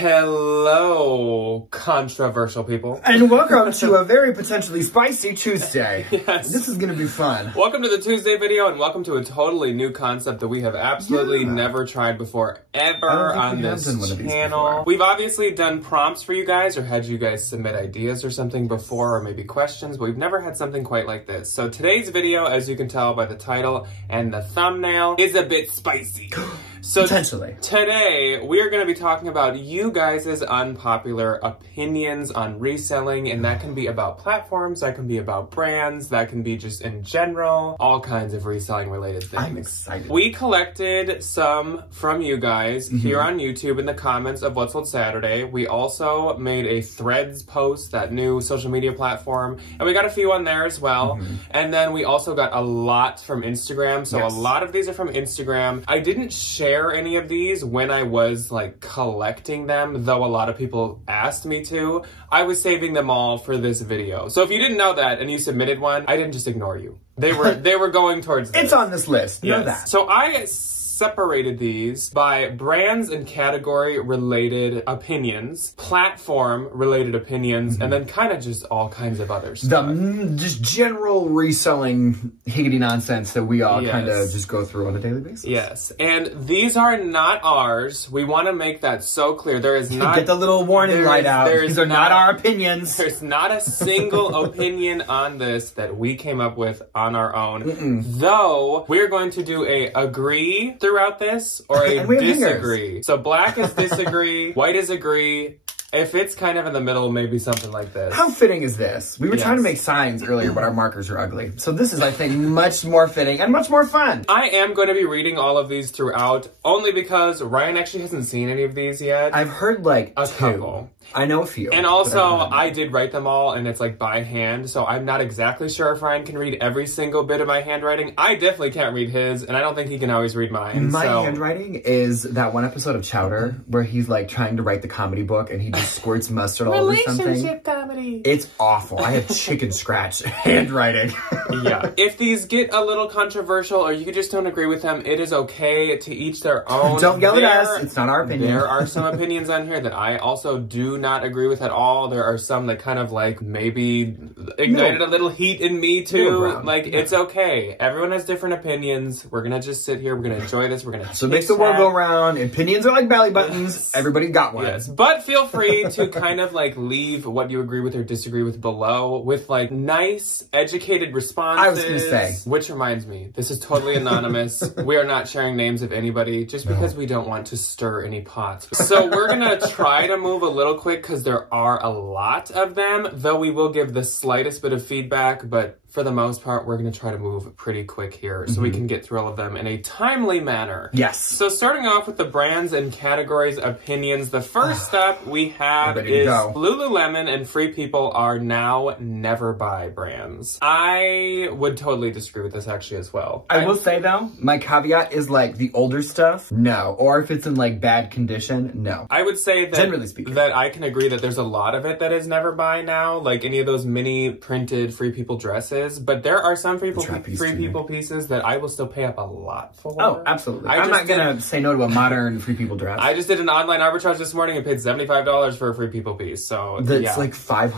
Hello, controversial people. And welcome to a very potentially spicy Tuesday. Yes. This is going to be fun. Welcome to the Tuesday video, and welcome to a totally new concept that we have absolutely never tried before, ever on this channel. We've obviously done prompts for you guys, or had you guys submit ideas or something before, or maybe questions, but we've never had something quite like this. So today's video, as you can tell by the title and the thumbnail, is a bit spicy. So potentially. Today, we are going to be talking about you guys' unpopular opinions on reselling, and that can be about platforms, that can be about brands, that can be just in general, all kinds of reselling related things. I'm excited. We collected some from you guys here on YouTube in the comments of What Sold Saturday. We also made a Threads post, that new social media platform, and we got a few on there as well. And then we also got a lot from Instagram, so a lot of these are from Instagram. I didn't share any of these when I was like collecting them, though a lot of people asked me to. I was saving them all for this video. So if you didn't know that and you submitted one, I didn't just ignore you. They were going towards this. It's on this list. You know that. So I separated these by brands and category related opinions, platform related opinions, and then kind of just all kinds of other stuff. Just general reselling higgity nonsense that we all kind of just go through on a daily basis. Yes, and these are not ours. We want to make that so clear. There is not... Get the little warning light out. These are not our opinions. There's not a single opinion on this that we came up with on our own. Though, we're going to do a agree throughout this, or a disagree. So black is disagree, white is agree. If it's kind of in the middle, maybe something like this. How fitting is this? We were trying to make signs earlier, but our markers are ugly. So this is, I think, much more fitting and much more fun. I am going to be reading all of these throughout, only because Ryan actually hasn't seen any of these yet. I've heard like a couple. I know a few. And also, I did write them all, and it's like by hand, so I'm not exactly sure if Ryan can read every single bit of my handwriting. I definitely can't read his, and I don't think he can always read mine. My handwriting is that one episode of Chowder where he's like trying to write the comedy book and he just squirts mustard all over something. Relationship comedy. It's awful. I have chicken scratch handwriting. Yeah. If these get a little controversial or you just don't agree with them, it is okay, to each their own. Don't yell at us. It's not our opinion. There are some opinions on here that I also do not agree with at all. There are some that kind of like maybe ignited a little heat in me too. Like, it's okay. Everyone has different opinions. We're gonna just sit here. We're gonna enjoy this. We're gonna so makes the world go round. Opinions are like belly buttons. Everybody got one. Yes. But feel free to kind of like leave what you agree with or disagree with below with like nice, educated responses. I was gonna say. Which reminds me, this is totally anonymous. We are not sharing names of anybody just because we don't want to stir any pots. So we're gonna try to move a little quick because there are a lot of them, though we will give the slightest bit of feedback, but for the most part, we're going to try to move pretty quick here so we can get through all of them in a timely manner. Yes. So starting off with the brands and categories opinions, the first up we have is Lululemon and Free People are now never buy brands. I would totally disagree with this actually as well. I will say though, my caveat is like the older stuff, no. Or if it's in like bad condition, no. I would say that, generally speaking, that I can agree that there's a lot of it that is never buy now, like any of those mini printed Free People dresses. But there are some Free People pieces that I will still pay up a lot for. Oh, absolutely. I'm not going to say no to a modern Free People dress. I just did an online arbitrage this morning and paid $75 for a Free People piece. So that's like $500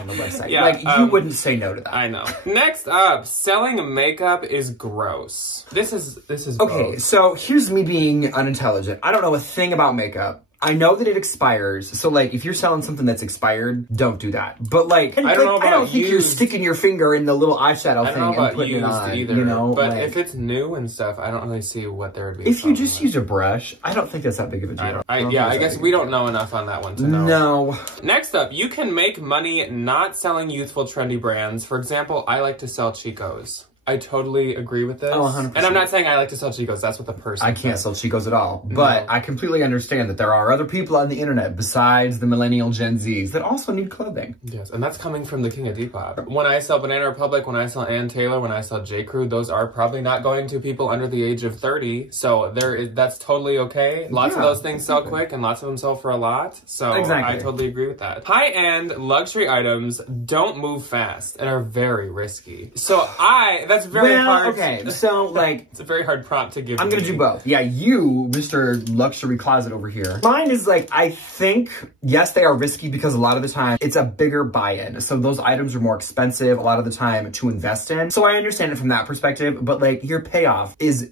on the website. Like, you wouldn't say no to that. I know. Next up, selling makeup is gross. This is okay, both. So here's me being unintelligent. I don't know a thing about makeup. I know that it expires, so like if you're selling something that's expired, don't do that. But like, I don't think you're sticking your finger in the little eyeshadow thing and putting it on. Either, you know, but like, if it's new and stuff, I don't really see what there would be. If you just use a brush, I don't think that's that big of a deal. I guess we don't know enough on that one to know. No. Next up, you can make money not selling youthful, trendy brands. For example, I like to sell Chico's. I totally agree with this. Oh, 100%. And I'm not saying I like to sell Chicos. That's what the person I can't sell Chicos at all. But I completely understand that there are other people on the internet besides the millennial Gen Zs that also need clothing. Yes, and that's coming from the king of Depop. When I sell Banana Republic, when I sell Ann Taylor, when I sell J. Crew, those are probably not going to people under the age of 30. So that's totally okay. Lots of those things sell quick and lots of them sell for a lot. So I totally agree with that. High-end luxury items don't move fast and are very risky. So that's very hard. Okay, so like... It's a very hard prompt to give I'm gonna do both. Yeah, you, Mr. Luxury Closet over here. Mine is like, I think, yes, they are risky because a lot of the time it's a bigger buy-in. So those items are more expensive a lot of the time to invest in. So I understand it from that perspective, but like your payoff is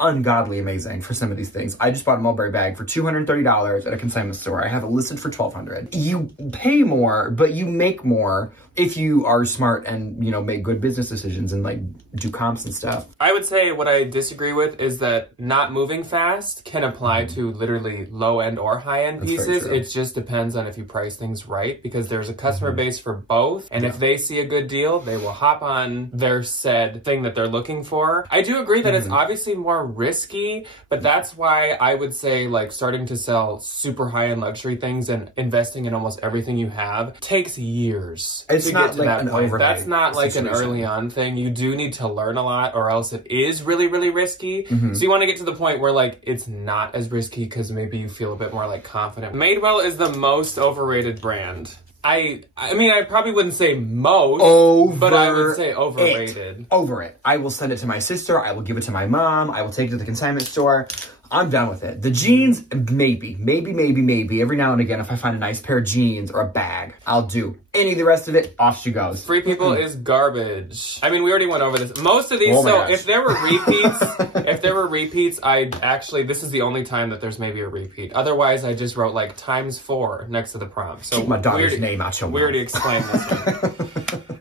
ungodly amazing for some of these things. I just bought a mulberry bag for $230 at a consignment store. I have it listed for $1,200. You pay more, but you make more if you are smart and, you know, make good business decisions and like do comps and stuff. I would say what I disagree with is that not moving fast can apply to literally low end or high end pieces. It just depends on if you price things right, because there's a customer base for both. And if they see a good deal, they will hop on their said thing that they're looking for. I do agree that it's obviously more risky, but that's why I would say like starting to sell super high end luxury things and investing in almost everything you have takes years. It's not like an overnight. That's not like an early on thing. You do need to learn a lot or else it is really, really risky. So you want to get to the point where like it's not as risky because maybe you feel a bit more like confident. Madewell is the most overrated brand. I mean, I probably wouldn't say most, but I would say overrated. Over it. I will send it to my sister. I will give it to my mom. I will take it to the consignment store. I'm done with it. The jeans, maybe. Every now and again, if I find a nice pair of jeans or a bag, I'll do. Any of the rest of it, off she goes. Free People is garbage. I mean, we already went over this. Most of these, if there were repeats, I'd actually, this is the only time that there's maybe a repeat. Otherwise, I just wrote like ×4 next to the prompt. So keep my daughter's name out your mouth. We already explained this one.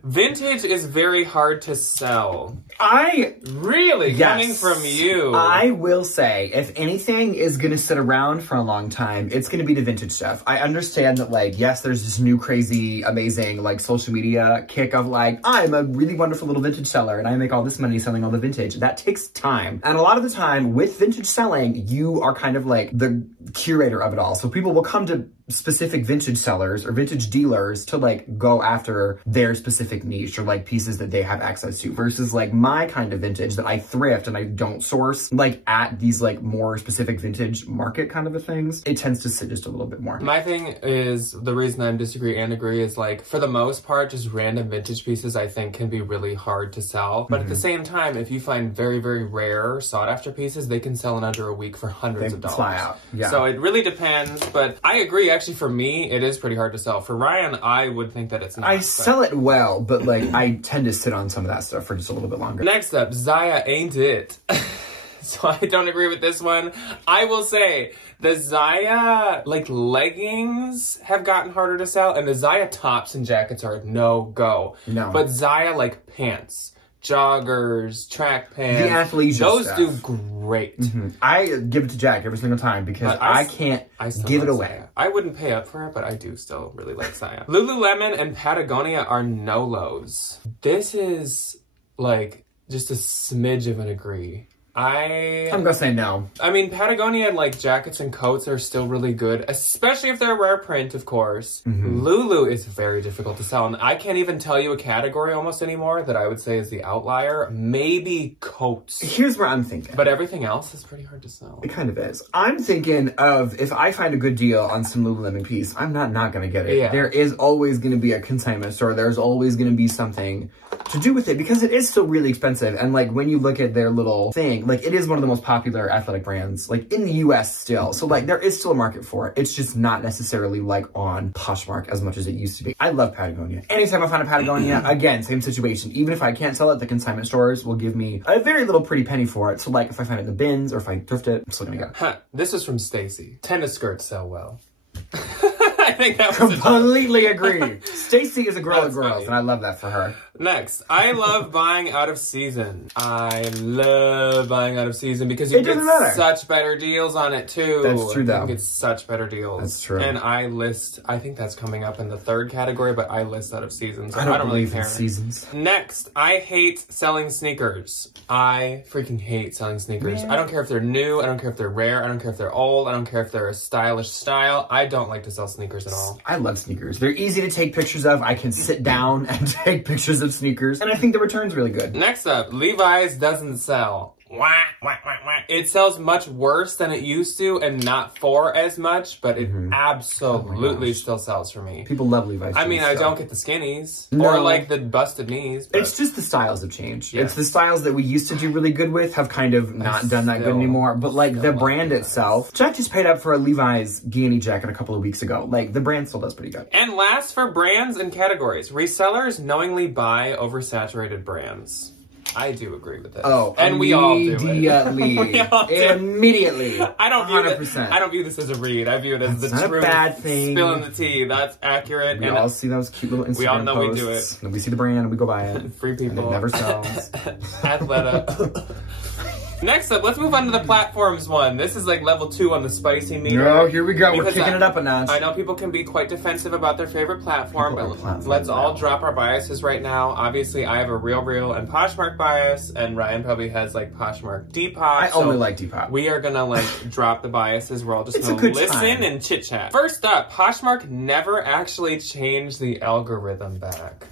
Vintage is very hard to sell. Coming from you. I will say, if anything is going to sit around for a long time, it's going to be the vintage stuff. I understand that, like, yes, there's this new crazy, amazing, like, social media kick of, like, I'm a really wonderful little vintage seller and I make all this money selling all the vintage. That takes time. And a lot of the time with vintage selling, you are kind of like the curator of it all. So people will come to specific vintage sellers or vintage dealers to like go after their specific niche or like pieces that they have access to, versus like my kind of vintage that I thrift and I don't source like at these like more specific vintage market kind of a things. It tends to sit just a little bit more. My thing is, the reason I disagree and agree is like, for the most part, just random vintage pieces I think can be really hard to sell. But at the same time, if you find very, very rare sought after pieces, they can sell in under a week for hundreds of dollars. Fly out. Yeah. So it really depends, but I agree. Actually, for me, it is pretty hard to sell. For Ryan, I would think that it's not. I sell it well, but like I tend to sit on some of that stuff for just a little bit longer. Next up, Zaya Ain't It. So I don't agree with this one. I will say the Zaya like leggings have gotten harder to sell, and the Zaya tops and jackets are a no-go. No. But Zaya like pants, joggers, track pants, the athleisure those stuff. do great. I give it to Jack every single time because I can't give it away. Zaya. I wouldn't pay up for it, but I do still really like Zaya. Lululemon and Patagonia are no-los. This is like just a smidge of an agree. I'm gonna say no. I mean, Patagonia like jackets and coats are still really good, especially if they're rare print, of course. Lulu is very difficult to sell, and I can't even tell you a category almost anymore that I would say is the outlier. Maybe coats. Here's where I'm thinking. But everything else is pretty hard to sell. It kind of is. I'm thinking of, if I find a good deal on some Lululemon piece, I'm not gonna get it. Yeah. There is always gonna be a consignment store. There's always gonna be something to do with it because it is still really expensive. And like when you look at their little thing, like it is one of the most popular athletic brands like in the US still. So like there is still a market for it. It's just not necessarily like on Poshmark as much as it used to be. I love Patagonia. Anytime I find a Patagonia, again, same situation. Even if I can't sell it, the consignment stores will give me a very little pretty penny for it. So like if I find it in the bins or if I thrift it, I'm still gonna get it. This is from Stacy. Tennis skirts sell well. I think that was completely agree. Stacy is a girl of girls, and I love that for her. Next, I love buying out of season. I love buying out of season because you get such better deals on it too. That's true, though. You get such better deals. That's true. And I think that's coming up in the third category, but I list out of seasons. So I don't really believe care. in seasons. Next, I hate selling sneakers. I freaking hate selling sneakers. Man. I don't care if they're new. I don't care if they're rare. I don't care if they're old. I don't care if they're a stylish style. I don't like to sell sneakers at all. I love sneakers. They're easy to take pictures of. I can sit down and take pictures of sneakers. And I think the return's really good. Next up, Levi's doesn't sell. It sells much worse than it used to and not for as much, but it absolutely still sells for me. People love Levi's. I mean, I don't get the skinnies or like the busted knees. But it's just the styles have changed. Yes. It's the styles that we used to do really good with have kind of not done that good anymore. But like the brand itself, Jack just paid up for a Levi's Guinea jacket a couple of weeks ago. Like the brand still does pretty good. And last for brands and categories, resellers knowingly buy oversaturated brands. I do agree with this. Oh, and we all do it. Immediately. I don't view this as a read. I view it as the truth. Not a bad thing. Spilling the tea. That's accurate. We all see those cute little Instagram we all know posts. We do it. And we see the brand and we go buy it. Free people. And it never sells. Athleta. Next up, let's move on to the platforms one. This is like level 2 on the spicy meter. Oh, here we go. We're kicking it up a notch. I know people can be quite defensive about their favorite platform, but let's all drop our biases right now. Obviously, I have a Real and Poshmark bias, and Ryan probably has like Poshmark Depop. I only like Depop. We are gonna like drop the biases. We're all just gonna listen and chit chat. First up, Poshmark never actually changed the algorithm back.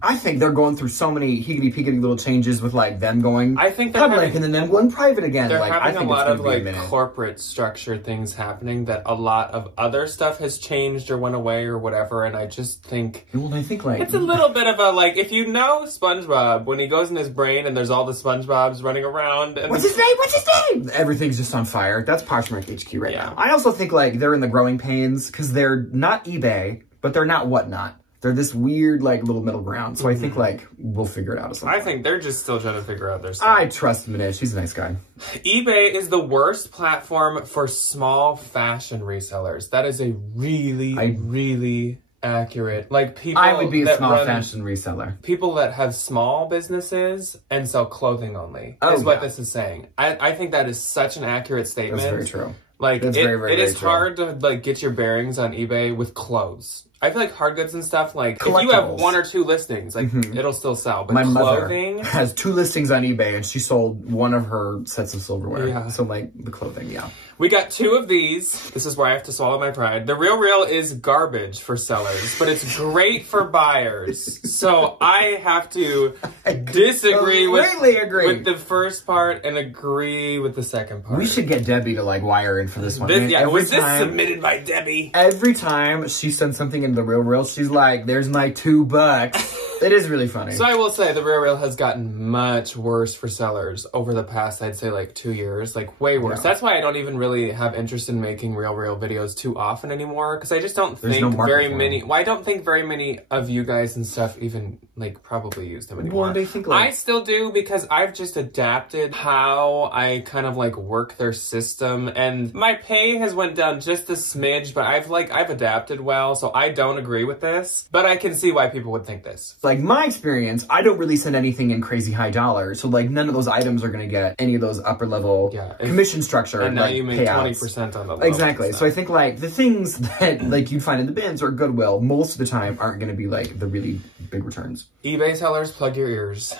I think they're going through so many higgity-piggity little changes with like them going public and then them going private again. They're like, having I think a lot of like corporate structure things happening that a lot of other stuff has changed or went away or whatever. And I just think, like it's a little bit of a like, if you know SpongeBob, when he goes in his brain and there's all the SpongeBobs running around. And What's his name? What's his name? Everything's just on fire. That's Poshmark HQ right now. I also think like they're in the growing pains because they're not eBay, but they're not whatnot. They're this weird, like, little middle ground. So I think, like, we'll figure it out at some point. I think they're just still trying to figure out their stuff. I trust Manish. He's a nice guy. eBay is the worst platform for small fashion resellers. That is a really accurate. Like, people I would be a small fashion reseller. People that have small businesses and sell clothing only is what this is saying. I think that is such an accurate statement. That's very true. Like, it is hard to, like, get your bearings on eBay with clothes. I feel like hard goods and stuff, like, if you have 1 or 2 listings, like, it'll still sell. But my clothing mother has 2 listings on eBay, and she sold 1 of her sets of silverware. Yeah. So, like, the clothing, We got 2 of these. This is where I have to swallow my pride. The Real is garbage for sellers, but it's great for buyers. So I have to disagree with the first part and agree with the second part. We should get Debbie to, like, wire in for this one. Was this submitted by Debbie? Every time she sends something into the Real, she's like, there's my $2. It is really funny. So I will say the Real has gotten much worse for sellers over the past, I'd say, like 2 years. Like, way worse. That's why I don't even really have interest in making Real videos too often anymore. Because I just don't think very many... Well, I don't think very many of you guys and stuff even, like, probably use them anymore. Well, I think, like... I still do because I've just adapted how I kind of, like, work their system. And my pay has went down just a smidge, but I've adapted well. So I don't agree with this. But I can see why people would think this. Like, my experience, I don't really send anything in crazy high dollars. So, like, none of those items are going to get any of those upper level commission structure. And now like, you make payouts. 20% on the low. Exactly. So I think, like, the things that, like, you'd find in the bins or Goodwill, most of the time aren't going to be, like, the really big returns. eBay sellers, plug your ears.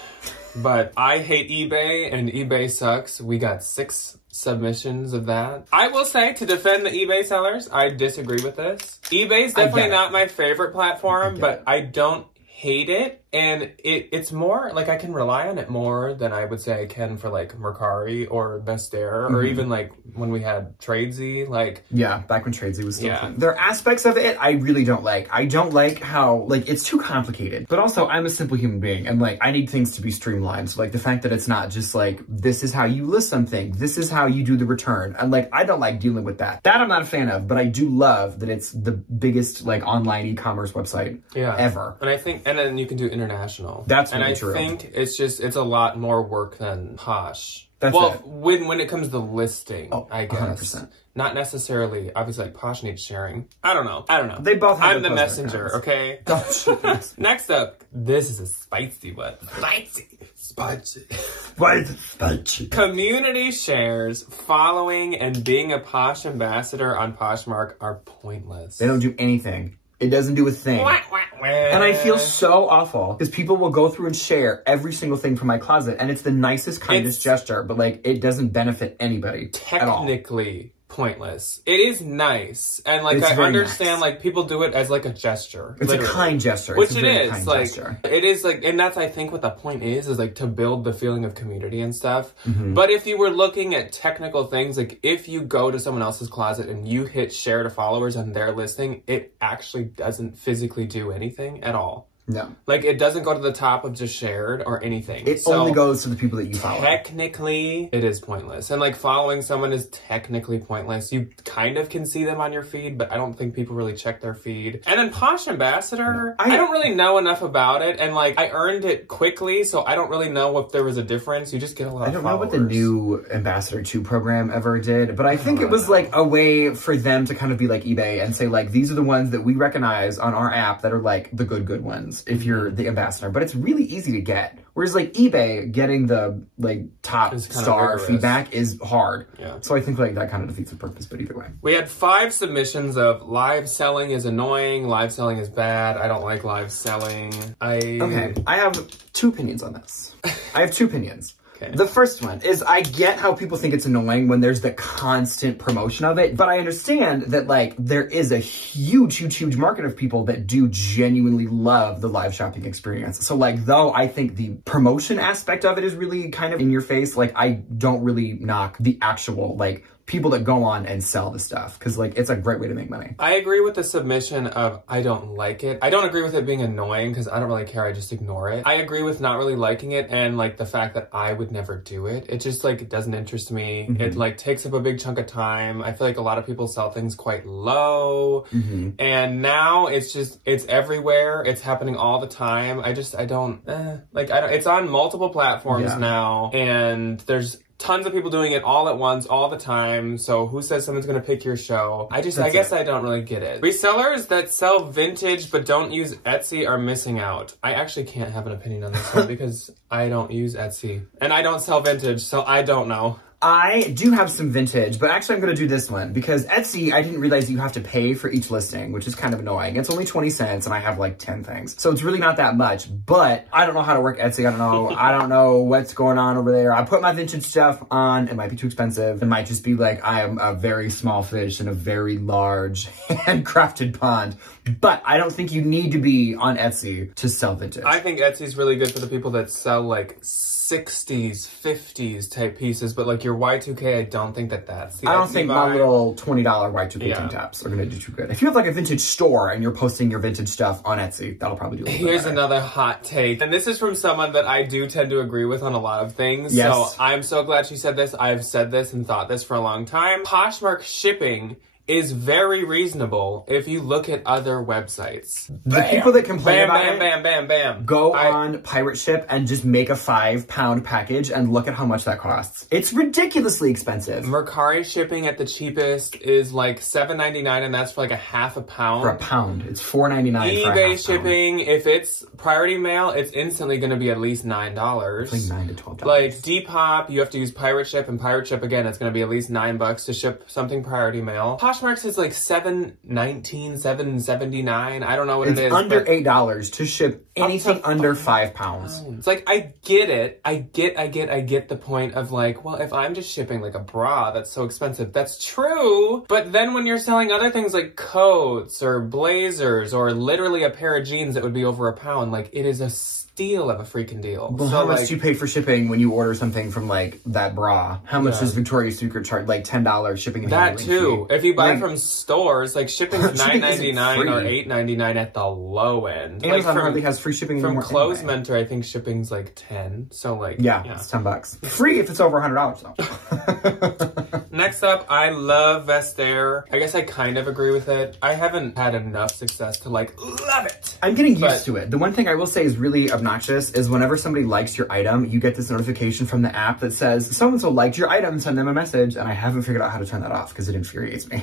But I hate eBay, and eBay sucks. We got 6 submissions of that. I will say, to defend the eBay sellers, I disagree with this. eBay's definitely not my favorite platform, but I don't hate it, and it's more like I can rely on it more than I would say I can for like Mercari or Bestaire or even like when we had Tradesy. Like, back when Tradesy was still fun. There are aspects of it I really don't like. I don't like how, like, it's too complicated, but also I'm a simple human being and like I need things to be streamlined. So like the fact that it's not just like, this is how you list something, this is how you do the return, and like I don't like dealing with that. That I'm not a fan of, but I do love that it's the biggest like online e-commerce website ever. And I think, and then you can do international. That's really true. And I think it's a lot more work than Posh. That's when it comes to listing, I guess. 100%. Not necessarily, obviously, like Posh needs sharing. I don't know. They both have I'm the messenger, okay? Next up, this is a spicy one. Spicy. Community shares, following, and being a Posh ambassador on Poshmark are pointless. They don't do anything. It doesn't do a thing. And I feel so awful because people will go through and share every single thing from my closet, and it's the nicest, kindest gesture, but like it doesn't benefit anybody. Technically, pointless. It is nice, and like I understand, like people do it as like a gesture. It's literally a kind gesture, which it is. Like it is like, and that's I think what the point is like to build the feeling of community and stuff. But if you were looking at technical things, like if you go to someone else's closet and you hit share to followers on their listing, it actually doesn't physically do anything at all. No. Like, it doesn't go to the top of just shared or anything. It only goes to the people that you follow. Technically, it is pointless. And, like, following someone is technically pointless. You kind of can see them on your feed, but I don't think people really check their feed. And then Posh Ambassador, I don't really know enough about it. And, like, I earned it quickly, so I don't really know if there was a difference. You just get a lot of followers. I don't know what the new Ambassador 2 program ever did, but I think it was, like, a way for them to kind of be like eBay and say, like, these are the ones that we recognize on our app that are, like, the good ones. If you're the ambassador, but it's really easy to get. Whereas like eBay, getting the like top star feedback is hard. Yeah. So I think like that kind of defeats the purpose, but either way. We had 5 submissions of live selling is annoying, live selling is bad, I don't like live selling. Okay, I have 2 opinions on this. I have 2 opinions. Okay. The first one is I get how people think it's annoying when there's the constant promotion of it, but I understand that like there is a huge market of people that do genuinely love the live shopping experience. So like though I think the promotion aspect of it is really kind of in your face, like I don't really knock the actual like people that go on and sell the stuff because like it's a great way to make money. I agree with the submission of I don't like it. I don't agree with it being annoying because I don't really care. I just ignore it. I agree with not really liking it and like the fact that I would never do it. It just like it doesn't interest me. It like takes up a big chunk of time. I feel like a lot of people sell things quite low and now it's just it's everywhere. It's happening all the time. I don't it's on multiple platforms now and there's tons of people doing it all at once, all the time. So who says someone's going to pick your show? I guess I don't really get it. Resellers that sell vintage but don't use Etsy are missing out. I actually can't have an opinion on this one because I don't use Etsy and I don't sell vintage, so I don't know. I do have some vintage, but actually I'm going to do this one because Etsy, I didn't realize you have to pay for each listing, which is kind of annoying. It's only 20 cents and I have like 10 things. So it's really not that much, but I don't know how to work Etsy. I don't know what's going on over there. I put my vintage stuff on. It might be too expensive. It might just be like I am a very small fish in a very large handcrafted pond. But I don't think you need to be on Etsy to sell vintage. I think Etsy's really good for the people that sell like 60s, 50s type pieces, but like your Y2K, I don't think that's the I don't think my little $20 Y2K tank tops are going to do too good. If you have like a vintage store and you're posting your vintage stuff on Etsy, that'll probably do a little Here's bit another hot take, and this is from someone that I do tend to agree with on a lot of things. Yes. So I'm so glad she said this. I've said this and thought this for a long time. Poshmark shipping is very reasonable if you look at other websites. The people that complain about it, go on Pirate Ship and just make a £5 package and look at how much that costs. It's ridiculously expensive. Mercari shipping at the cheapest is like $7.99 and that's for like a half a pound. For a pound. It's $4.99 for a eBay half shipping, pound. If it's priority mail, it's instantly going to be at least $9. It's like $9 to $12. Like Depop, you have to use Pirate Ship, and Pirate Ship again, it's going to be at least $9 to ship something priority mail. Poshmark is like $7.19, $7.79. I don't know what it is. It's under $8 to ship anything under £5. It's like I get it. I get the point of like, well, if I'm just shipping like a bra that's so expensive, that's true. But then when you're selling other things like coats or blazers or literally a pair of jeans that would be over £1, like it is a steal of a freaking deal. Well, so how much do you pay for shipping when you order something from like that bra? How much does Victoria's Secret charge? Like $10 shipping and handling that too. fee. If you buy from stores, like shipping's $9.99 or $8.99 at the low end. Amazon like hardly has free shipping from anymore. Clothes anyway. Mentor, I think shipping's like 10. So like yeah, it's $10. Free if it's over $100 though. Next up, I love Vestaire. I guess I kind of agree with it. I haven't had enough success to like love it. I'm getting used to it. The one thing I will say is really obnoxious is whenever somebody likes your item, you get this notification from the app that says, so-and-so liked your item, send them a message. And I haven't figured out how to turn that off because it infuriates me.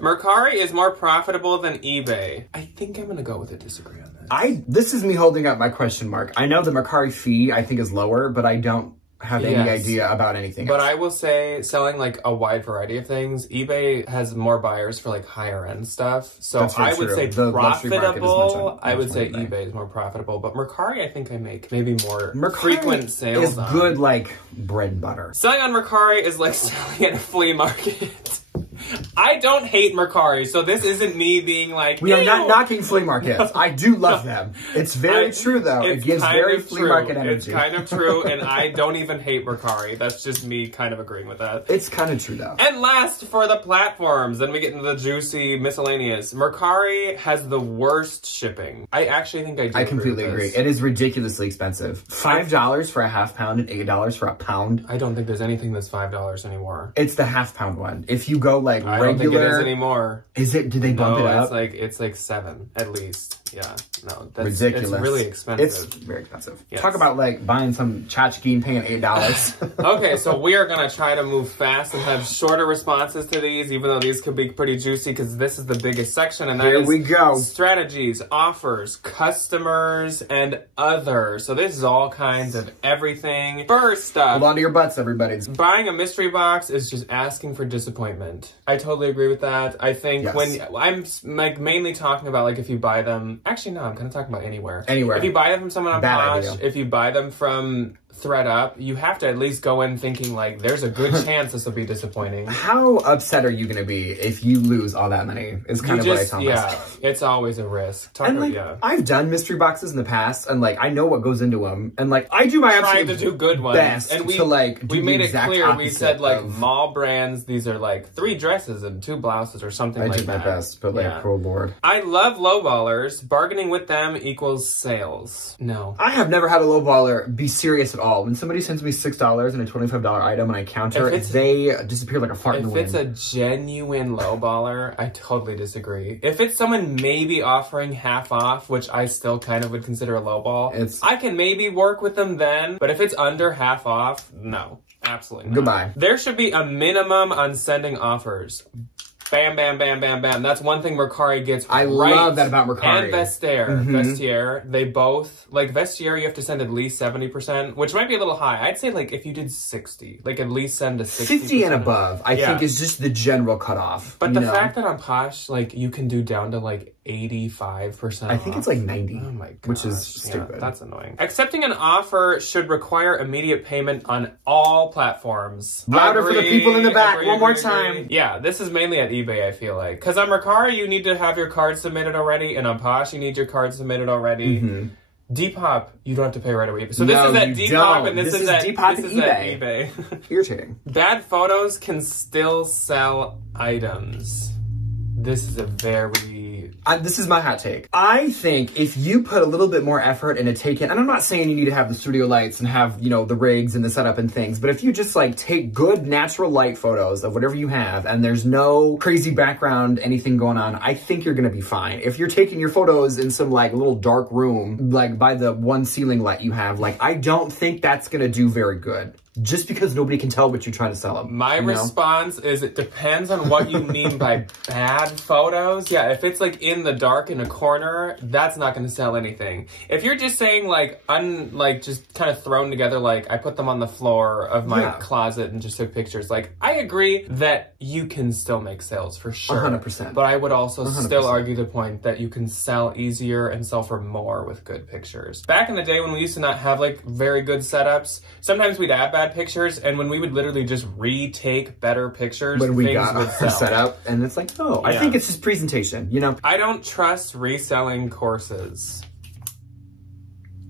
Mercari is more profitable than eBay. I think I'm going to go with a disagree on this. This is me holding up my question mark. I know the Mercari fee I think is lower, but I don't have any idea about anything But else. I will say, selling like a wide variety of things, eBay has more buyers for like higher end stuff. So I would say profitable. I would say eBay is more profitable. But Mercari, I think I make maybe more frequent sales. Is good like bread and butter. Selling on Mercari is like selling at a flea market. I don't hate Mercari, so this isn't me being like, we are not knocking flea markets. I do love them. It's very true, though. It gives very flea market energy. It's kind of true, and I don't even hate Mercari. That's just me kind of agreeing with that. It's kind of true, though. And last, for the platforms, then we get into the juicy miscellaneous. Mercari has the worst shipping. I actually think I completely agree. It is ridiculously expensive. $5 for a half pound and $8 for a pound. I don't think there's anything that's $5 anymore. It's the half pound one. If you go like regular, I don't think it is anymore. Is it? Did they bump it up? It's like $7 at least. Yeah, no, that's ridiculous. It's really expensive. It's very expensive. Yes. Talk about like buying some tchotchke and paying $8. Okay, so we are gonna try to move fast and have shorter responses to these, even though these could be pretty juicy because this is the biggest section, and here we go. Strategies, offers, customers, and other. So this is all kinds of everything. First up, hold on to your butts, everybody. Buying a mystery box is just asking for disappointment. I totally agree with that. I think when I'm like mainly talking about like if you buy them. Actually, no, I'm kind of talking about anywhere. Anywhere. If you buy them from someone on Posh, if you buy them from ThredUp, you have to at least go in thinking like there's a good chance this will be disappointing. How upset are you going to be if you lose all that money? Is kind of what I tell myself. It's always a risk. I've done mystery boxes in the past, and like I know what goes into them, and like I do my absolute to do good ones. Best and we made it clear. We said like mall brands. These are like 3 dresses and 2 blouses or something like that. I did my best, but like, oh Lord. I love lowballers. Bargaining with them equals sales. No, I have never had a lowballer be serious at all. When somebody sends me $6 and a $25 item and I counter it, they disappear like a fart in the wind. If it's a genuine lowballer, I totally disagree. If it's someone maybe offering half off, which I still kind of would consider a lowball, I can maybe work with them then, but if it's under half off, no. Absolutely not. Goodbye. There should be a minimum on sending offers. Bam, bam, bam, bam, bam. That's one thing Mercari gets right. I love that about Mercari. And Vestiaire. They both, like Vestiaire, you have to send at least 70%, which might be a little high. I'd say like if you did 60, like at least send a 60%. 50 and above, I think is just the general cutoff. But the fact that on Posh, like you can do down to like 85% I think it's like 90. Oh my gosh. Which is stupid. Yeah, that's annoying. Accepting an offer should require immediate payment on all platforms. Louder for the people in the back. One more time. Yeah, this is mainly at eBay, I feel like. Because on Mercari, you need to have your card submitted already. And on Posh, you need your card submitted already. Depop, you don't have to pay right away. So this is at Depop and this is at eBay. Irritating. Bad photos can still sell items. This is a very... this is my hot take. I think if you put a little bit more effort into taking, and I'm not saying you need to have the studio lights and have, you know, the rigs and the setup and things, but if you just like take good natural light photos of whatever you have and there's no crazy background, anything going on, I think you're gonna be fine. If you're taking your photos in some like little dark room, like by the one ceiling light you have, like I don't think that's gonna do very good. Just because nobody can tell what you're trying to sell them. My response is it depends on what you mean by bad photos. Yeah, if it's like in the dark in a corner, that's not going to sell anything. If you're just saying like, just kind of thrown together, like I put them on the floor of my closet and just took pictures, like I agree that you can still make sales for sure. 100%. But I would also still argue the point that you can sell easier and sell for more with good pictures. Back in the day when we used to not have like very good setups, sometimes we'd add bad pictures, and when we would literally just retake better pictures, when we got our setup, and it's like, I think it's just presentation, you know? I don't trust reselling courses.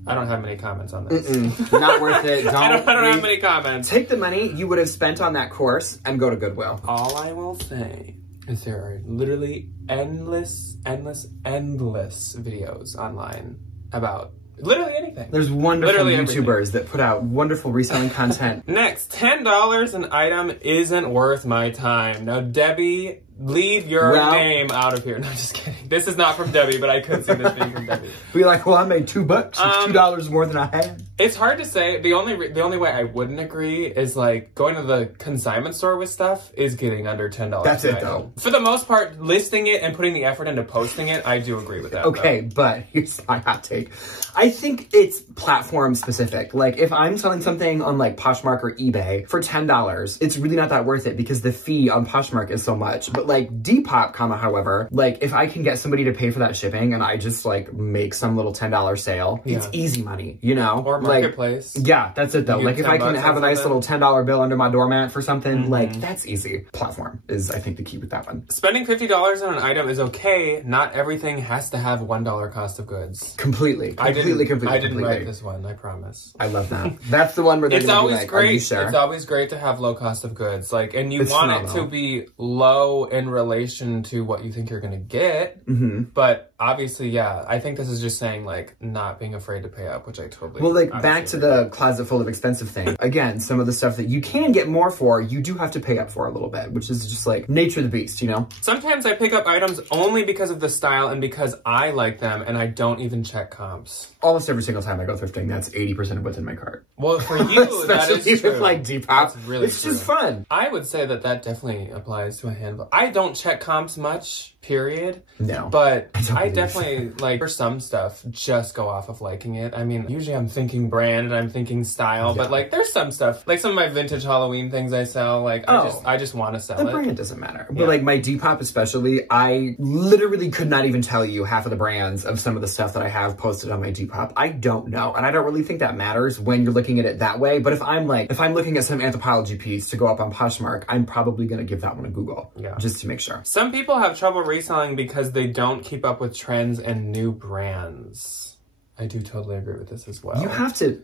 I don't have many comments on this. Not worth it. I don't have many comments. Take the money you would have spent on that course and go to Goodwill. All I will say is there are literally endless videos online about literally anything. There's wonderful YouTubers that put out wonderful reselling content. Next, $10 an item isn't worth my time. Now, Debbie, leave your name out of here. No, just kidding. This is not from Debbie, but I could see this being from Debbie. Be like, well, I made $2. It's $2 more than I had. It's hard to say. The only way I wouldn't agree is like going to the consignment store with stuff is getting under $10. That's it though. For the most part, listing it and putting the effort into posting it, I do agree with that. Okay, but here's my hot take. I think it's platform specific. Like if I'm selling something on like Poshmark or eBay for $10, it's really not that worth it because the fee on Poshmark is so much. But like Depop, however, like if I can get somebody to pay for that shipping and I just like make some little $10 sale, it's easy money, you know? Or Marketplace. Like, yeah, that's it though. Like if I can have a nice little $10 bill under my doormat for something, like that's easy. Platform is, I think, the key with that one. Spending $50 on an item is okay. Not everything has to have $1 cost of goods. Completely. I didn't write this one, I promise. I love that. That's the one where it's always great. It's always great to have low cost of goods. Like, and you want it to be low in relation to what you think you're gonna get. But obviously, yeah, I think this is just saying like not being afraid to pay up, which I totally. Well, like back to the closet full of expensive thing. Again, some of the stuff that you can get more for, you do have to pay up for a little bit, which is just like nature of the beast, you know? Sometimes I pick up items only because of the style and because I like them and I don't even check comps. Almost every single time I go thrifting, that's 80% of what's in my cart. Well, for you, that is true. With like Depop, really it's just fun. I would say that definitely applies to a handful. I don't check comps much, period. No. But I definitely, like, for some stuff, just go off of liking it. I mean, usually I'm thinking brand and I'm thinking style, but like, there's some stuff, like some of my vintage Halloween things I sell, like, I just want to sell it. The brand doesn't matter. But like my Depop especially, I literally could not even tell you half of the brands of some of the stuff that I have posted on my Depop. I don't know. And I don't really think that matters when you're looking at it that way. But if I'm looking at some Anthropologie piece to go up on Poshmark, I'm probably going to give that one a Google. Yeah. Just to make sure. Some people have trouble reselling because they don't keep up with trends and new brands. I do totally agree with this as well. You have to,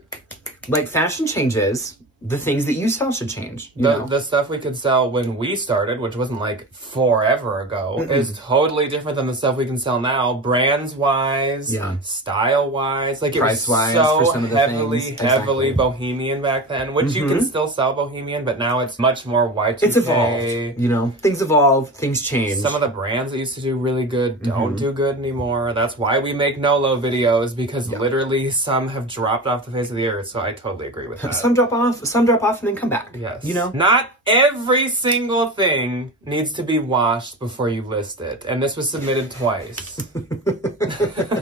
like, fashion changes. The things that you sell should change. The stuff we could sell when we started, which wasn't like forever ago, is totally different than the stuff we can sell now, brands-wise, style-wise. Like, price-wise, it was so for some of the heavily bohemian back then, which you can still sell bohemian, but now it's much more Y2K. It's evolved, you know? Things evolve, things change. Some of the brands that used to do really good don't do good anymore. That's why we make no-low videos, because literally some have dropped off the face of the earth, so I totally agree with that. Some drop off and then come back. Yes. You know? Not every single thing needs to be washed before you list it. And this was submitted twice.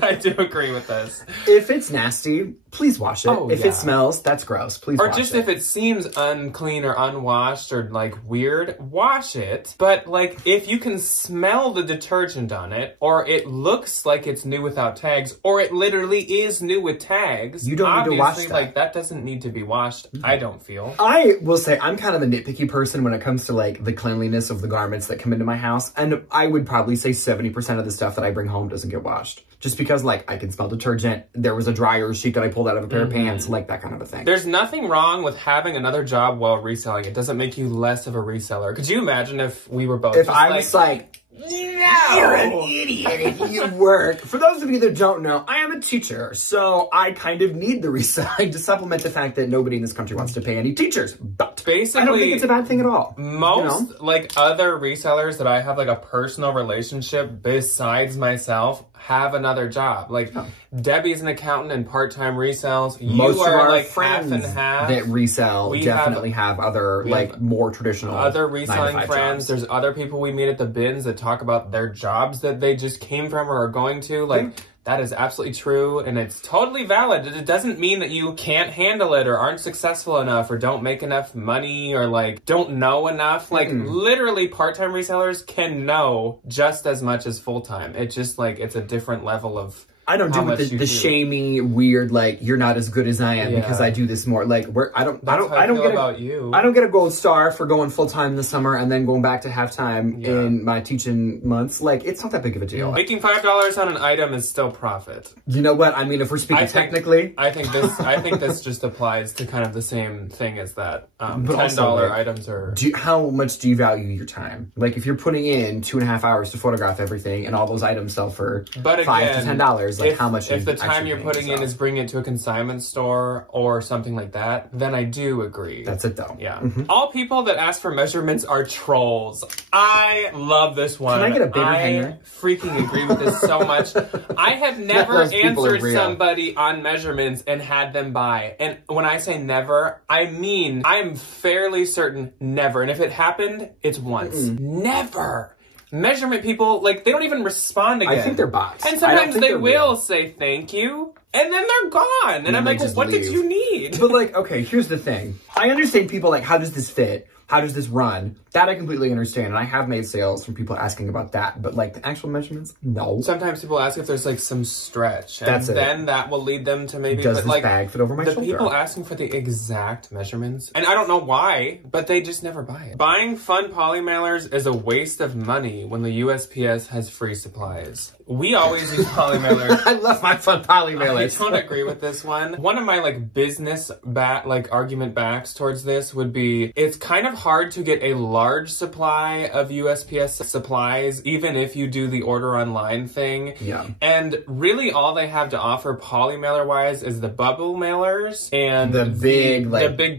I do agree with this. If it's nasty, please wash it. If it smells, that's gross. Please wash it. Or just if it seems unclean or unwashed or like weird, wash it. But like if you can smell the detergent on it, or it looks like it's new without tags, or it literally is new with tags, you don't need to wash that. Like that doesn't need to be washed. I don't feel. I will say I'm kind of a nitpicky person when it comes to like the cleanliness of the garments that come into my house. And I would probably say 70% of the stuff that I bring home doesn't get washed. Just because, like, I can smell detergent. There was a dryer sheet that I pulled out of a pair of pants, like that kind of a thing. There's nothing wrong with having another job while reselling. It doesn't make you less of a reseller. Could you imagine if we were both If I was like, you're an idiot if you work. For those of you that don't know, I am a teacher, so I kind of need the reselling to supplement the fact that nobody in this country wants to pay any teachers. But basically, I don't think it's a bad thing at all. Most, like, other resellers that I have, like, a personal relationship besides myself have another job. Like, Debbie's an accountant and part-time resells. Most of our like friends half and half that resell definitely have other, like, more traditional other reselling friends. Jobs. There's other people we meet at the bins that talk about their jobs that they just came from or are going to. Like, that is absolutely true, and it's totally valid. It doesn't mean that you can't handle it or aren't successful enough or don't make enough money or, like, don't know enough. Like, literally, part-time resellers can know just as much as full-time. It's just, like, it's a different level of I don't do the shamey, weird, like, you're not as good as I am because I do this more. Like, I don't get a gold star for going full time this summer and then going back to halftime in my teaching months. Like, it's not that big of a deal. Making $5 on an item is still profit. You know what? I mean, if we're speaking technically, I think this just applies to kind of the same thing as that. $10 items are. How much do you value your time? Like, if you're putting in 2.5 hours to photograph everything and all those items sell for $5 to $10. is like how much. If the time you're putting in is bringing it to a consignment store or something like that, then I do agree. That's it though. Yeah. All people that ask for measurements are trolls. I love this one. Can I get a bigger hanger? Freaking agree with this so much. I have never answered somebody on measurements and had them buy. And when I say never, I mean, I'm fairly certain never. And if it happened, it's once. Never. Measurement people, like, they don't even respond again. I think they're bots. And sometimes they will say thank you, and then they're gone. And I'm like, well, what did you need? But like, okay, here's the thing. I understand people like, how does this fit? How does this run? That I completely understand. And I have made sales from people asking about that. But like the actual measurements, no. Sometimes people ask if there's like some stretch. And then that will lead them to maybe... Does this bag fit over my shoulder? The people asking for the exact measurements. And I don't know why, but they just never buy it. Buying fun poly mailers is a waste of money when the USPS has free supplies. We always use poly mailers. I love my fun poly mailers. I don't agree with this one. One of my like business argument backs towards this would be, it's kind of hard to get a large supply of USPS supplies, even if you do the order online thing. Yeah. And really all they have to offer poly mailer wise is the bubble mailers and the big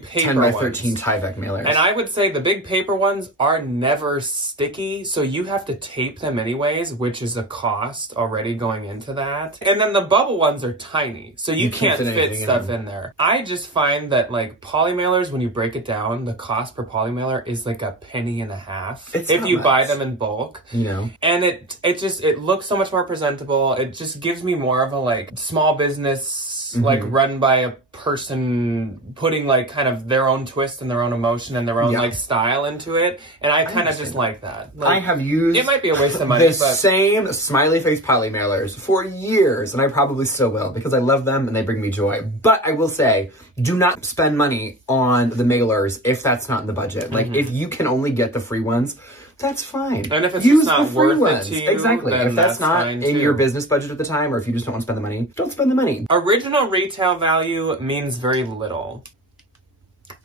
paper 10 by 13 Tyvek mailers. And I would say the big paper ones are never sticky, so you have to tape them anyways, which is a cost already going into that. And then the bubble ones are tiny, so you can't fit stuff in there. I just find that like poly mailers, when you break it down, the cost per poly mailer is like $0.015 if you buy them in bulk. You know. And it looks so much more presentable. It just gives me more of a like small business like run by a person putting like kind of their own twist and their own emotion and their own like style into it. And I kind of just like that. Like, I have used it might be a waste of money, the same smiley face poly mailers for years, and I probably still will because I love them and they bring me joy. But I will say, do not spend money on the mailers if that's not in the budget. Like if you can only get the free ones, that's fine. And if it's just not worth it to you, exactly. If that's not in your business budget at the time, or if you just don't want to spend the money, don't spend the money. Original retail value means very little.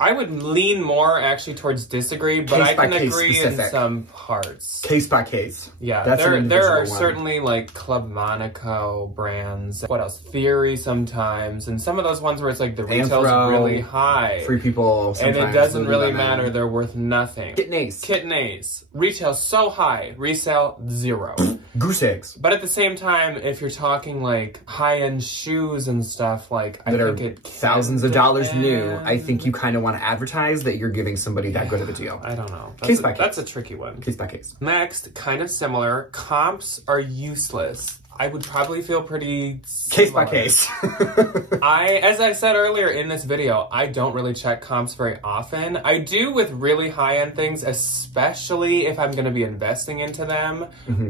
I would lean more actually towards disagree, but I can agree in some parts. Case by case. Yeah, there are certainly like Club Monaco brands. What else? Theory sometimes, and some of those ones where it's like the retail's really high. Free People sometimes. And it doesn't really matter. They're worth nothing. Kitten Ace. Retail so high. Resale 0. Goose eggs. But at the same time, if you're talking like high-end shoes and stuff, like I think it thousands of dollars new, I think you kind of want to advertise that you're giving somebody that good of a deal. I don't know. Case by case. That's a tricky one. Case by case. Next, kind of similar, comps are useless. I would probably feel pretty case by case. As I said earlier in this video, I don't really check comps very often. I do with really high-end things, especially if I'm going to be investing into them.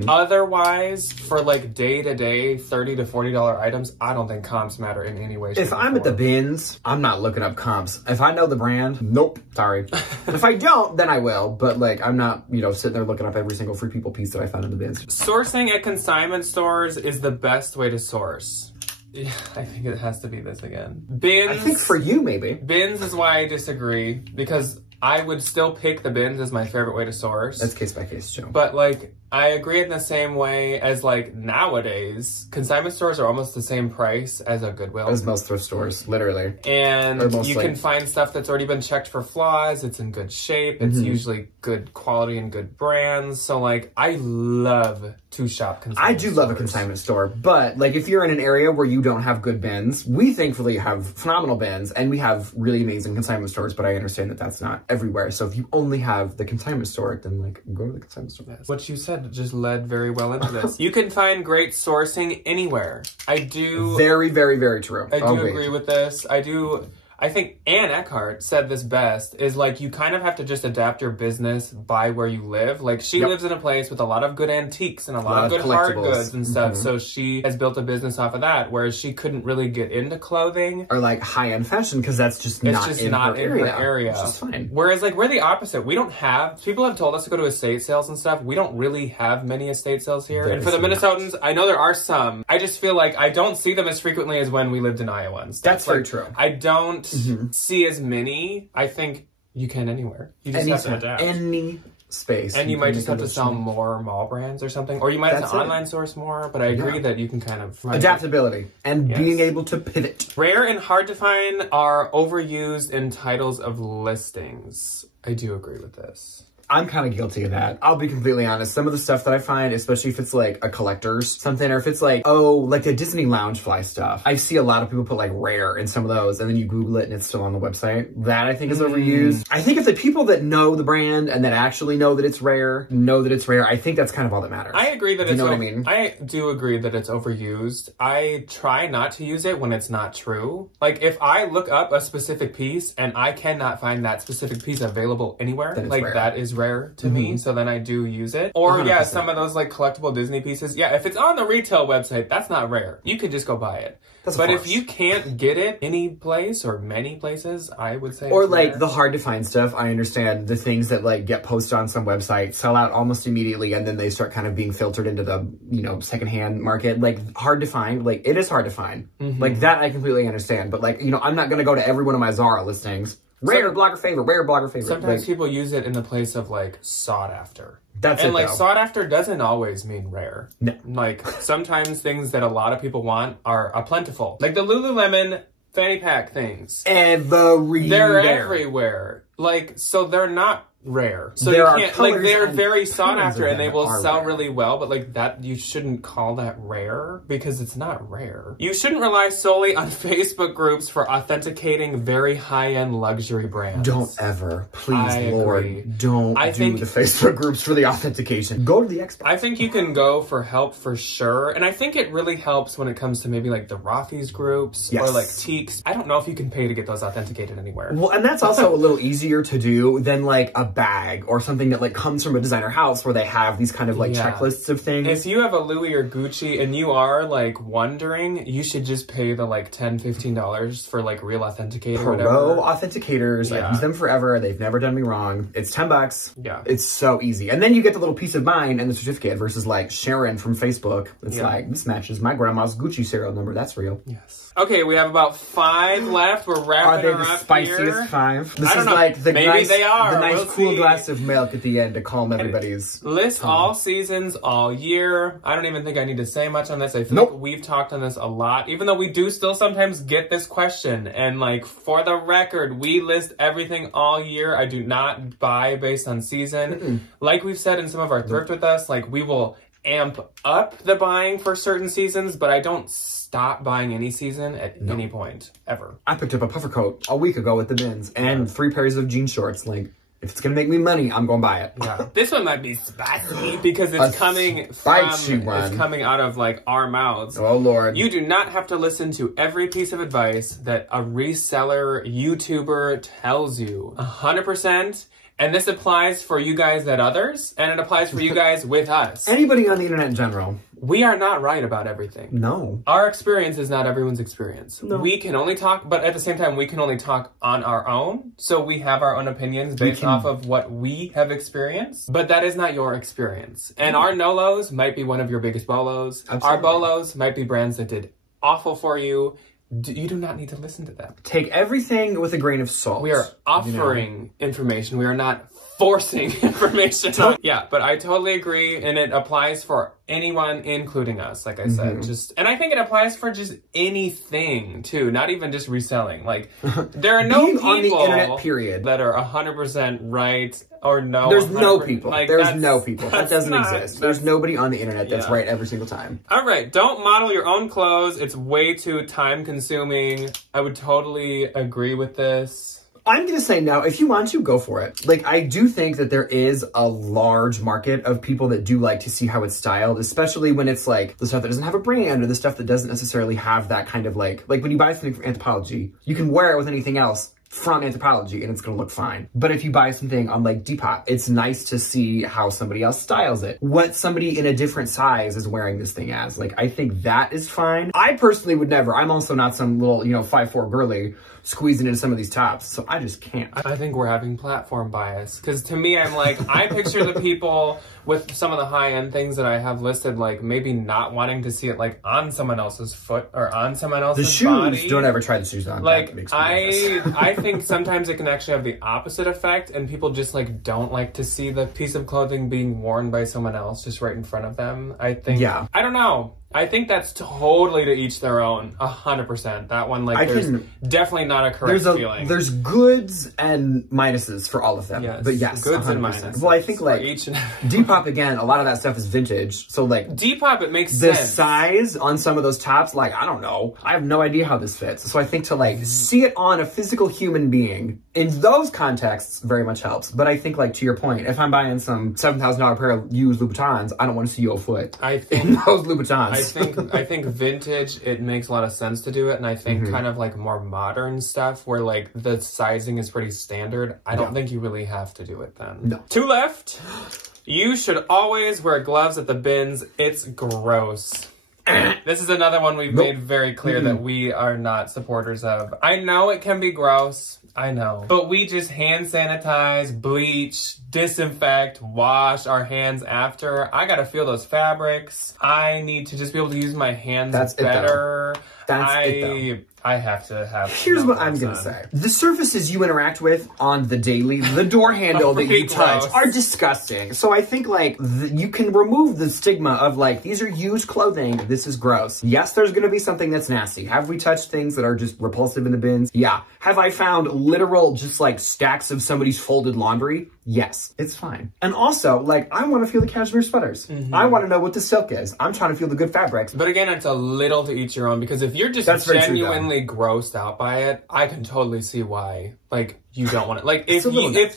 Otherwise, for like day-to-day $30 to $40 items, I don't think comps matter in any way. If I'm at the bins, I'm not looking up comps. If I know the brand, nope, sorry. If I don't, then I will. But like, I'm not, sitting there looking up every single Free People piece that I found in the bins. Sourcing at consignment stores is the best way to source. Yeah, I think it has to be this again. Bins. I think for you, maybe. Bins is why I disagree, because I would still pick the bins as my favorite way to source. That's case by case, too. But like, I agree in the same way as like nowadays, consignment stores are almost the same price as a Goodwill. As most thrift stores, literally. And you can find stuff that's already been checked for flaws. It's in good shape. It's usually good quality and good brands. So like, I love to shop consignment stores. Love a consignment store, but like if you're in an area where you don't have good bins, we thankfully have phenomenal bins and we have really amazing consignment stores, but I understand that that's not everywhere. So if you only have the consignment store, then like go to the consignment store. What you said just led very well into this. You can find great sourcing anywhere. I do. Very, very, very true. I do agree with this. I think Ann Eckhart said this best, is like you kind of have to just adapt your business by where you live. Like she lives in a place with a lot of good antiques and a lot of good hard goods and stuff. So she has built a business off of that, whereas she couldn't really get into clothing. Or like high-end fashion because that's just not in her area. Which is fine. Whereas like we're the opposite. We don't have, people have told us to go to estate sales and stuff. We don't really have many estate sales here. And for the Minnesotans, I know there are some. I just feel like I don't see them as frequently as when we lived in Iowa and stuff. That's very true. I don't see as many. I think you can anywhere. You just have to adapt. Any space. And you might just have to sell more mall brands or something. Or you might have to online source more, but I agree that you can kind of... Adaptability and being able to pivot. Rare and hard to find are overused in titles of listings. I do agree with this. I'm kind of guilty of that. I'll be completely honest. Some of the stuff that I find, especially if it's like a collector's something, or if it's like, oh, like the Disney Loungefly stuff. I see a lot of people put like rare in some of those, and then you Google it and it's still on the website. That I think is overused. I think if the people that know the brand and that actually know that it's rare, I think that's kind of all that matters. I agree that you know what I mean? I do agree that it's overused. I try not to use it when it's not true. Like if I look up a specific piece and I cannot find that specific piece available anywhere, like rare. That is rare to me, so then I do use it. Or 100%. Yeah, some of those like collectible Disney pieces, yeah, if it's on the retail website, that's not rare. You could just go buy it. But if you can't get it any place or many places, I would say or like rare. The hard to find stuff, I understand the things that like get posted on some website, sell out almost immediately, and then they start kind of being filtered into the, you know, secondhand market. Like hard to find, like it is hard to find. Like that I completely understand. But like, you know, I'm not gonna go to every one of my Zara listings. Rare blogger favorite, rare blogger favorite. Sometimes like, people use it in the place of like sought after. That's it, and like though. Sought after doesn't always mean rare. No. Like sometimes things that a lot of people want are plentiful. Like the Lululemon fanny pack things. They're everywhere. Like, so they're not rare. So you can't, like, they're very sought after and they will sell really well, but like that, you shouldn't call that rare because it's not rare. You shouldn't rely solely on Facebook groups for authenticating very high-end luxury brands. Don't ever. Please, Lord, don't do the Facebook groups for the authentication. Go to the experts. I think you can go for help for sure. And I think it really helps when it comes to maybe like the Rothy's groups or like Teeks. I don't know if you can pay to get those authenticated anywhere. Well, and that's also a little easier to do than like a bag or something that like comes from a designer house where they have these kind of like checklists of things. If you have a Louis or Gucci and you are like wondering, you should just pay the like $10-15 for like real authenticator or whatever. Pro authenticators. I've used them forever. They've never done me wrong. It's $10. Yeah. It's so easy. And then you get the little peace of mind and the certificate versus like Sharon from Facebook. It's like, this matches my grandma's Gucci serial number. That's real. Yes. Okay, we have about 5 left. We're wrapping her up here. Are they the spiciest 5? This I don't is know. like the Maybe they are. The nice cool glass of milk at the end to calm everybody's list tongue. All seasons, all year. I don't even think I need to say much on this. I feel like we've talked on this a lot, even though we do still sometimes get this question. And like, for the record, we list everything all year. I do not buy based on season. Like we've said in some of our Thrift With Us, like we will amp up the buying for certain seasons, but I don't stop buying any season at any point, ever. I picked up a puffer coat a week ago at the bins and 3 pairs of jean shorts. Like, if it's gonna make me money, I'm gonna buy it. Yeah. This one might be spicy because it's coming out of like our mouths. Oh Lord. You do not have to listen to every piece of advice that a reseller YouTuber tells you. 100%. And this applies for you guys and others, and it applies for you guys with us. Anybody on the internet in general. We are not right about everything. No. Our experience is not everyone's experience. No. We can only talk, but at the same time, we can only talk on our own. So we have our own opinions based off of what we have experienced. But that is not your experience. And our NOLOs might be one of your biggest BOLOs. Absolutely. Our BOLOs might be brands that did awful for you. You do not need to listen to them. Take everything with a grain of salt. We are offering information. We are not forcing information. Yeah, but I totally agree, and it applies for anyone, including us, like I said. And I think it applies for just anything, too, not even just reselling. Like, there are no people on the internet, period, that are 100% right or no. There's no people. Like, there's no people. That doesn't exist. There's nobody on the internet that's right every single time. All right, don't model your own clothes. It's way too time-consuming. I would totally agree with this. I'm going to say no. If you want to, go for it. Like, I do think that there is a large market of people that do like to see how it's styled, especially when it's like the stuff that doesn't have a brand or the stuff that doesn't necessarily have that kind of like when you buy something from Anthropologie, you can wear it with anything else from Anthropologie and it's going to look fine. But if you buy something on like Depop, it's nice to see how somebody else styles it. What somebody in a different size is wearing this thing as. Like, I think that is fine. I personally would never. I'm also not some little, 5'4" girly. squeezing into some of these tops. So I just can't. I think we're having platform bias. Because to me, I'm like, I picture the people with some of the high-end things that I have listed, like maybe not wanting to see it like on someone else's foot or on someone else's body. The shoes, don't ever try the shoes on. Like, I think sometimes it can actually have the opposite effect, and people just like don't like to see the piece of clothing being worn by someone else just right in front of them. I think, I don't know. I think that's totally to each their own, 100%. That one, like, there's definitely not a correct feeling. There's goods and minuses for all of them. Yes. But yes, goods 100%. and minuses. Well, I think, like, Depop, again, a lot of that stuff is vintage. So, like... Depop, it makes sense. The size on some of those tops, like, I don't know. I have no idea how this fits. So I think to, like, see it on a physical human being in those contexts very much helps. But I think, like, to your point, if I'm buying some $7,000 pair of used Louboutins, I don't want to see your foot in those Louboutins. I think vintage, it makes a lot of sense to do it, and I think kind of like more modern stuff where like the sizing is pretty standard, I don't think you really have to do it then. No. 2 left. You should always wear gloves at the bins. It's gross. This is another one we've made very clear that we are not supporters of. I know it can be gross. I know. But we just hand sanitize, bleach, disinfect, wash our hands after. I gotta feel those fabrics. I need to just be able to use my hands better. I have to have... Here's what I'm gonna say. The surfaces you interact with on the daily, the door handle that you touch, are disgusting. So I think, like, you can remove the stigma of, like, these are used clothing, this is gross. Yes, there's gonna be something that's nasty. Have we touched things that are just repulsive in the bins? Yeah. Have I found literal, just, like, stacks of somebody's folded laundry? Yes. It's fine. And also, like, I want to feel the cashmere sweaters. I want to know what the silk is. I'm trying to feel the good fabrics. But again, it's a little to each your own, because if you're just genuinely grossed out by it, I can totally see why, like, you don't want it. Like, if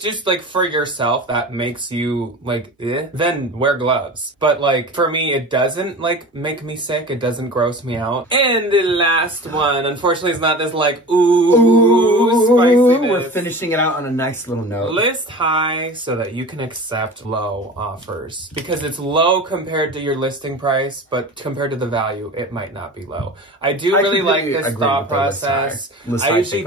just, like, for yourself, that makes you, like, then wear gloves. But, like, for me, it doesn't, like, make me sick. It doesn't gross me out. And the last one, unfortunately, is not this, like, spiciness. We're finishing it out on a nice little note. List high so that you can accept low offers. Because it's low compared to your listing price, but compared to the value, it might not be low. I do really like this thought process. I usually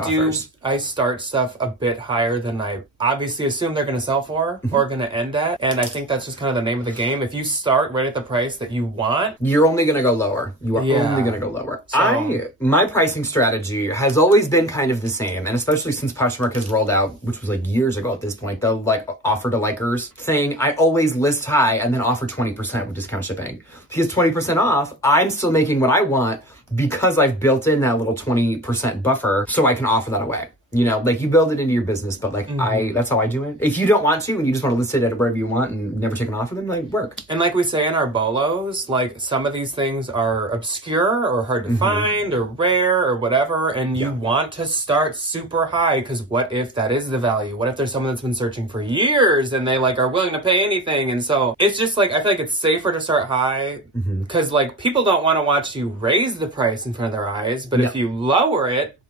I start stuff a bit higher than I obviously assume they're going to sell for or going to end at. And I think that's just kind of the name of the game. If you start right at the price that you want, you're only going to go lower. You are only going to go lower. So, my pricing strategy has always been kind of the same. And especially since Poshmark has rolled out, which was like years ago at this point, the like offer to likers thing, I always list high and then offer 20% with discount shipping. Because 20% off, I'm still making what I want because I've built in that little 20% buffer so I can offer that away. You know, like, you build it into your business, but, like, that's how I do it. If you don't want to, and you just want to list it at wherever you want and never take an offer, then, like, work. And like we say in our bolos, like, some of these things are obscure or hard to find or rare or whatever, and you want to start super high, because what if that is the value? What if there's someone that's been searching for years and they, like, are willing to pay anything? And so it's just, like, I feel like it's safer to start high, because, like, people don't want to watch you raise the price in front of their eyes, but if you lower it,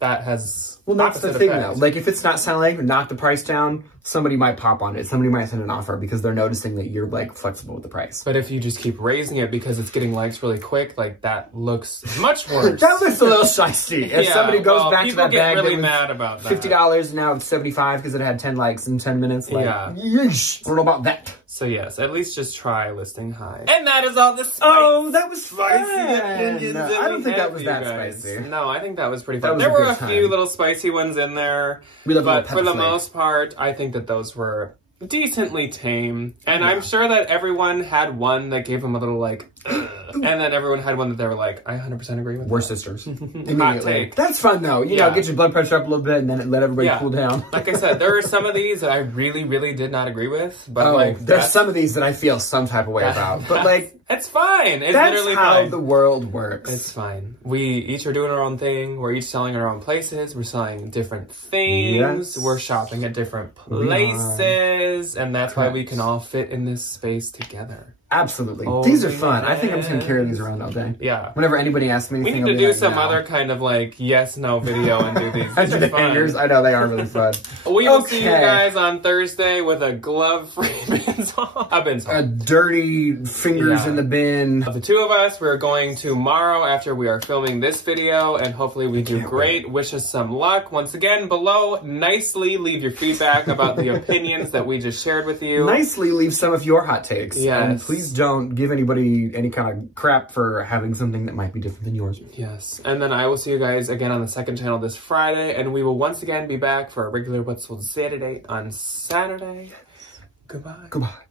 that has... Well, that's the thing, though. Like, if it's not selling, knock the price down, somebody might pop on it. Somebody might send an offer because they're noticing that you're, like, flexible with the price. But if you just keep raising it because it's getting likes really quick, like, that looks much worse. That looks a little shysty. If somebody goes back to that bag, people get really mad about that. $50, now it's $75 because it had 10 likes in 10 minutes. Like, yeesh. I don't know about that. So yes, at least just try listing high. And that is all the spicy. Oh, that was spicy opinions. No, I don't think that was that spicy. No, I think that was pretty fun. There were a few little spicy ones in there, but for the most part, I think that those were decently tame. And I'm sure that everyone had one that gave them a little, like, and then everyone had one that they were like, I 100% agree with. We're sisters. Hot take. That's fun, though. You know, get your blood pressure up a little bit and then let everybody cool down. Like I said, there are some of these that I really, really did not agree with. But there's some of these that I feel some type of way about. But, like... It's fine. It's that's literally how fine. The world works. It's fine. We each are doing our own thing. We're each selling in our own places. We're selling different things. We're shopping at different places. And that's why we can all fit in this space together. Absolutely. These are fun. I think I'm just going to carry these around all day. Yeah. Whenever anybody asks me anything, we need to do some other kind of like yes/no video and do these. These are fun. Hangers. I know, they are really fun. We will see you guys on Thursday with a glove-free bin haul. A bin haul. A dirty fingers in the bin. Of the two of us, we're going tomorrow after we are filming this video, and hopefully we do great. Wish us some luck. Once again, below, nicely leave your feedback about the opinions that we just shared with you. Nicely leave some of your hot takes. Yes. And please don't give anybody any kind of crap for having something that might be different than yours. Yes. And then I will see you guys again on the second channel this Friday, and we will once again be back for a regular What's Sold Saturday on Saturday. Goodbye. Goodbye.